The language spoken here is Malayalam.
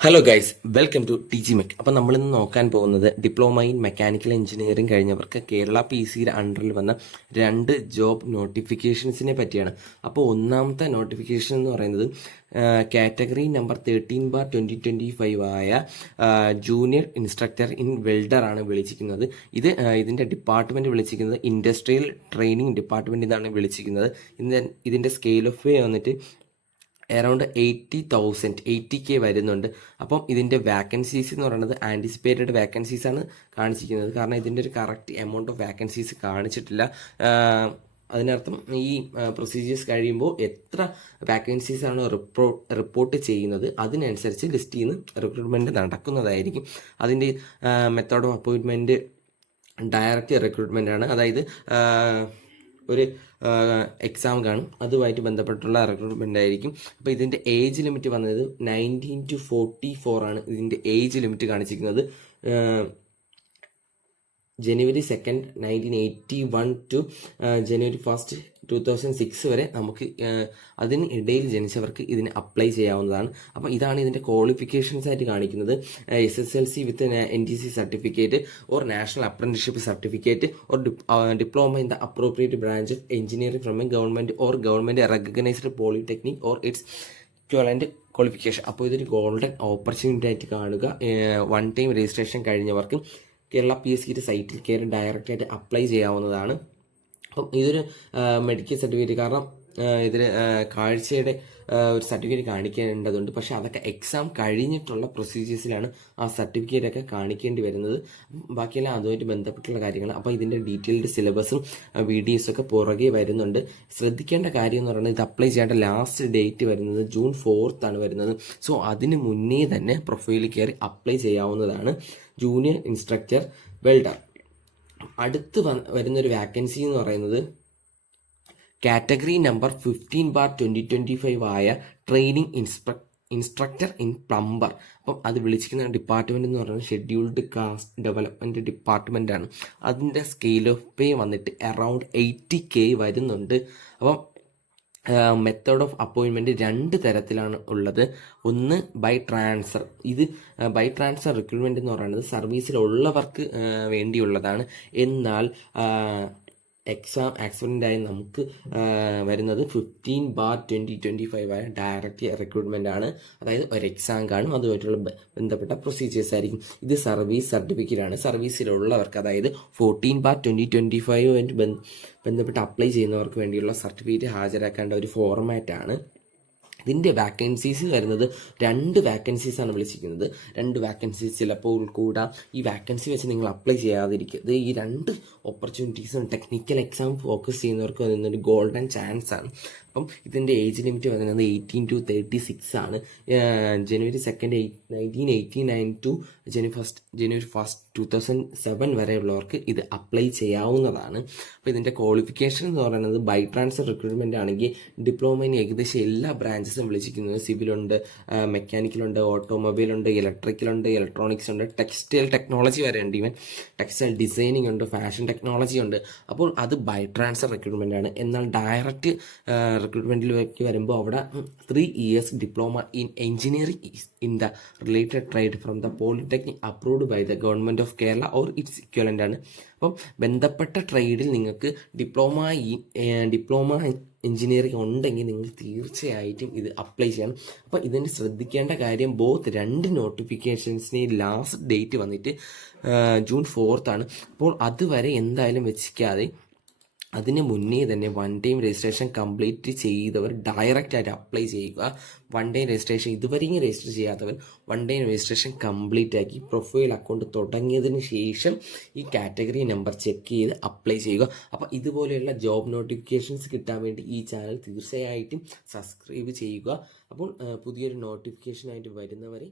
Hello guys, welcome to T G mech. അപ്പം നമ്മളിന്ന് നോക്കാൻ പോകുന്നത് ഡിപ്ലോമ ഇൻ മെക്കാനിക്കൽ എഞ്ചിനീയറിംഗ് കഴിഞ്ഞവർക്ക് കേരള പി സിയുടെ അണ്ടറിൽ വന്ന 2 ജോബ് നോട്ടിഫിക്കേഷൻസിനെ പറ്റിയാണ്. അപ്പോൾ ഒന്നാമത്തെ നോട്ടിഫിക്കേഷൻ എന്ന് പറയുന്നത് കാറ്റഗറി നമ്പർ 13/2025 ആയ ജൂനിയർ ഇൻസ്ട്രക്ടർ ഇൻ വെൽഡർ ആണ് വിളിച്ചിരിക്കുന്നത്. ഇതിൻ്റെ ഡിപ്പാർട്ട്മെൻറ്റ് വിളിച്ചിരിക്കുന്നത് ഇൻഡസ്ട്രിയൽ ട്രെയിനിങ് ഡിപ്പാർട്ട്മെൻറ്റ് എന്നാണ് വിളിച്ചിരിക്കുന്നത്. ഇതിൻ്റെ സ്കെയിൽ ഓഫ് പേ വന്നിട്ട് അറൗണ്ട് 80K വരുന്നുണ്ട്. അപ്പം ഇതിൻ്റെ വാക്കൻസീസ് എന്ന് പറയുന്നത് ആൻറ്റിസിപ്പേറ്റഡ് വാക്കൻസീസ് ആണ് കാണിച്ചിരിക്കുന്നത്. കാരണം ഇതിൻ്റെ ഒരു കറക്റ്റ് എമൗണ്ട് ഓഫ് വാക്കൻസീസ് കാണിച്ചിട്ടില്ല. അതിനർത്ഥം ഈ പ്രൊസീജിയേഴ്സ് കഴിയുമ്പോൾ എത്ര വാക്കൻസീസ് ആണ് റിപ്പോർട്ട് ചെയ്യുന്നത് അതിനനുസരിച്ച് ലിസ്റ്റിൽ നിന്ന് റിക്രൂട്ട്മെൻറ്റ് നടക്കുന്നതായിരിക്കും. അതിൻ്റെ method of appointment direct recruitment ആണ്. അതായത് ഒരു എക്സാം കാണും, അതുമായിട്ട് ബന്ധപ്പെട്ടുള്ള റിക്രൂട്ട്മെൻ്റ് ആയിരിക്കും. അപ്പോൾ ഇതിൻ്റെ ഏജ് ലിമിറ്റ് വന്നത് 19 to 44 ആണ് ഇതിൻ്റെ ഏജ് ലിമിറ്റ് കാണിച്ചിരിക്കുന്നത്. January 2nd, 1981 to January 1st, 2006 വരെ നമുക്ക് അതിന് ഇടയിൽ ജനിച്ചവർക്ക് ഇതിന് അപ്ലൈ ചെയ്യാവുന്നതാണ്. അപ്പോൾ ഇതാണ് ഇതിൻ്റെ ക്വാളിഫിക്കേഷൻസ് ആയിട്ട് കാണിക്കുന്നത്. SSLC with NTC certificate or national apprenticeship certificate or diploma in the appropriate branch of engineering from A government or government recognised polytechnic or its equivalent qualification. അപ്പോൾ ഇതൊരു ഗോൾഡൻ ഓപ്പർച്യൂണിറ്റി ആയിട്ട് കാണുക. 1 ടൈം രജിസ്ട്രേഷൻ കഴിഞ്ഞവർക്ക് കേരള PSCയുടെ സൈറ്റിൽ കയറി ഡയറക്റ്റായിട്ട് അപ്ലൈ ചെയ്യാവുന്നതാണ്. അപ്പം ഇതൊരു മെഡിക്കൽ സർട്ടിഫിക്കറ്റ്, കാരണം ഇതിൽ കാഴ്ചയുടെ ഒരു സർട്ടിഫിക്കറ്റ് കാണിക്കേണ്ടതുണ്ട്. പക്ഷെ അതൊക്കെ എക്സാം കഴിഞ്ഞിട്ടുള്ള പ്രൊസീജിയേഴ്സിലാണ് ആ സർട്ടിഫിക്കറ്റൊക്കെ കാണിക്കേണ്ടി വരുന്നത്. ബാക്കിയെല്ലാം അതുമായിട്ട് ബന്ധപ്പെട്ടുള്ള കാര്യങ്ങൾ. അപ്പോൾ ഇതിൻ്റെ ഡീറ്റെയിൽഡ് സിലബസും വീഡിയോസൊക്കെ പുറകെ വരുന്നുണ്ട്. ശ്രദ്ധിക്കേണ്ട കാര്യം എന്ന് പറയുന്നത് ഇത് അപ്ലൈ ചെയ്യേണ്ട ലാസ്റ്റ് ഡേറ്റ് വരുന്നത് June 4th ആണ് വരുന്നത്. സോ അതിന് മുന്നേ തന്നെ പ്രൊഫൈലിൽ കയറി അപ്ലൈ ചെയ്യാവുന്നതാണ്. Junior instructor welder. അടുത്ത് വരുന്നൊരു വാക്കൻസി എന്ന് പറയുന്നത് കാറ്റഗറി നമ്പർ 15/2025 ആയ ട്രെയിനിങ് ഇൻസ്ട്രക്ടർ ഇൻ പ്ലംബർ. അപ്പം അത് വിളിച്ചിരിക്കുന്ന ഡിപ്പാർട്ട്മെൻറ്റ് എന്ന് പറയുന്നത് ഷെഡ്യൂൾഡ് കാസ്റ്റ് ഡെവലപ്മെൻറ്റ് ഡിപ്പാർട്ട്മെൻ്റ് ആണ്. അതിൻ്റെ സ്കെയിൽ ഓഫ് പേ വന്നിട്ട് അറൗണ്ട് 80K വരുന്നുണ്ട്. അപ്പം മെത്തേഡ് ഓഫ് അപ്പോയിൻമെൻറ്റ് 2 തരത്തിലാണ് ഉള്ളത്. ഒന്ന് ബൈ ട്രാൻസ്ഫർ. ഇത് ബൈ ട്രാൻസ്ഫർ റിക്രൂട്ട്മെൻറ്റ് എന്ന് പറയുന്നത് സർവീസിലുള്ളവർക്ക് വേണ്ടിയുള്ളതാണ്. എന്നാൽ എക്സാം ആക്സിഡൻ്റ് ആയി നമുക്ക് വരുന്നത് 15/2025 ആയ ഡയറക്റ്റ് റിക്രൂട്ട്മെൻ്റ് ആണ്. അതായത് ഒരു എക്സാം കാണും, അതുമായിട്ടുള്ള ബന്ധപ്പെട്ട പ്രൊസീജിയേഴ്സ് ആയിരിക്കും. ഇത് സർവീസ് സർട്ടിഫിക്കറ്റ് ആണ്. സർവീസിലുള്ളവർക്ക്, അതായത് 14/2025 ബന്ധപ്പെട്ട് അപ്ലൈ ചെയ്യുന്നവർക്ക് വേണ്ടിയുള്ള സർട്ടിഫിക്കറ്റ് ഹാജരാക്കേണ്ട ഒരു ഫോർമാറ്റാണ്. ഇതിൻ്റെ വാക്കൻസീസ് വരുന്നത് 2 വാക്കൻസീസാണ് വിളിച്ചിരിക്കുന്നത്. 2 വാക്കൻസീസ് ചിലപ്പോൾ ഉൾക്കൂടാം. ഈ വാക്കൻസി വെച്ച് നിങ്ങൾ അപ്ലൈ ചെയ്യാതിരിക്കുക. ഈ 2 ഓപ്പർച്യൂണിറ്റീസും ടെക്നിക്കൽ എക്സാം ഫോക്കസ് ചെയ്യുന്നവർക്ക് വരുന്നൊരു ഗോൾഡൻ ചാൻസ് ആണ്. അപ്പം ഇതിൻ്റെ ഏജ് ലിമിറ്റ് വരുന്നത് 18 to 36 ആണ്. January 2nd, 1989 to January 1st, 2007 വരെയുള്ളവർക്ക് ഇത് അപ്ലൈ ചെയ്യാവുന്നതാണ്. അപ്പോൾ ഇതിൻ്റെ ക്വാളിഫിക്കേഷൻ എന്ന് പറയുന്നത് ബൈ ട്രാൻസ്ഫർ റിക്രൂട്ട്മെൻ്റ് ആണെങ്കിൽ ഡിപ്ലോമ ഇൻ ഏകദേശം എല്ലാ ബ്രാഞ്ചസും വിളിച്ചിരിക്കുന്നത്. സിവിലുണ്ട്, മെക്കാനിക്കലുണ്ട്, ഓട്ടോമൊബൈലുണ്ട്, ഇലക്ട്രിക്കലുണ്ട്, ഇലക്ട്രോണിക്സ് ഉണ്ട്, ടെക്സ്റ്റൈൽ ടെക്നോളജി വരെ ഉണ്ട്, ഈവൻ ടെക്സ്റ്റൈൽ ഡിസൈനിങ് ഉണ്ട്, ഫാഷൻ ടെക്നോളജി ഉണ്ട്. അപ്പോൾ അത് ബൈ ട്രാൻസ്ഫർ റിക്രൂട്ട്മെൻ്റ് ആണ്. എന്നാൽ ഡയറക്റ്റ് റിക്രൂട്ട്മെൻറ്റിലേക്ക് വരുമ്പോൾ അവിടെ 3 years diploma in engineering in the related trade from the polytechnic approved by the government of Kerala or its equivalent ആണ്. അപ്പം ബന്ധപ്പെട്ട ട്രേഡിൽ നിങ്ങൾക്ക് ഡിപ്ലോമ എഞ്ചിനീയറിംഗ് ഉണ്ടെങ്കിൽ നിങ്ങൾ തീർച്ചയായിട്ടും ഇത് അപ്ലൈ ചെയ്യണം. അപ്പോൾ ഇതിന് ശ്രദ്ധിക്കേണ്ട കാര്യം, ബോത്ത് 2 നോട്ടിഫിക്കേഷൻസിന് ലാസ്റ്റ് ഡേറ്റ് വന്നിട്ട് June 4th ആണ്. അപ്പോൾ അതുവരെ എന്തായാലും വെച്ചിക്കാതെ അതിന് മുന്നേ തന്നെ 1 ടൈം രജിസ്ട്രേഷൻ കംപ്ലീറ്റ് ചെയ്തവർ ഡയറക്റ്റായിട്ട് അപ്ലൈ ചെയ്യുക. 1 ടൈം രജിസ്ട്രേഷൻ ഇതുവരെയും രജിസ്റ്റർ ചെയ്യാത്തവർ 1 ടൈം രജിസ്ട്രേഷൻ കംപ്ലീറ്റ് ആക്കി പ്രൊഫൈൽ അക്കൗണ്ട് തുടങ്ങിയതിന് ശേഷം ഈ കാറ്റഗറി നമ്പർ ചെക്ക് ചെയ്ത് അപ്ലൈ ചെയ്യുക. അപ്പോൾ ഇതുപോലെയുള്ള ജോബ് നോട്ടിഫിക്കേഷൻസ് കിട്ടാൻ വേണ്ടി ഈ ചാനൽ തീർച്ചയായിട്ടും സബ്സ്ക്രൈബ് ചെയ്യുക. അപ്പോൾ പുതിയൊരു നോട്ടിഫിക്കേഷനായിട്ട് വരുന്നവരെ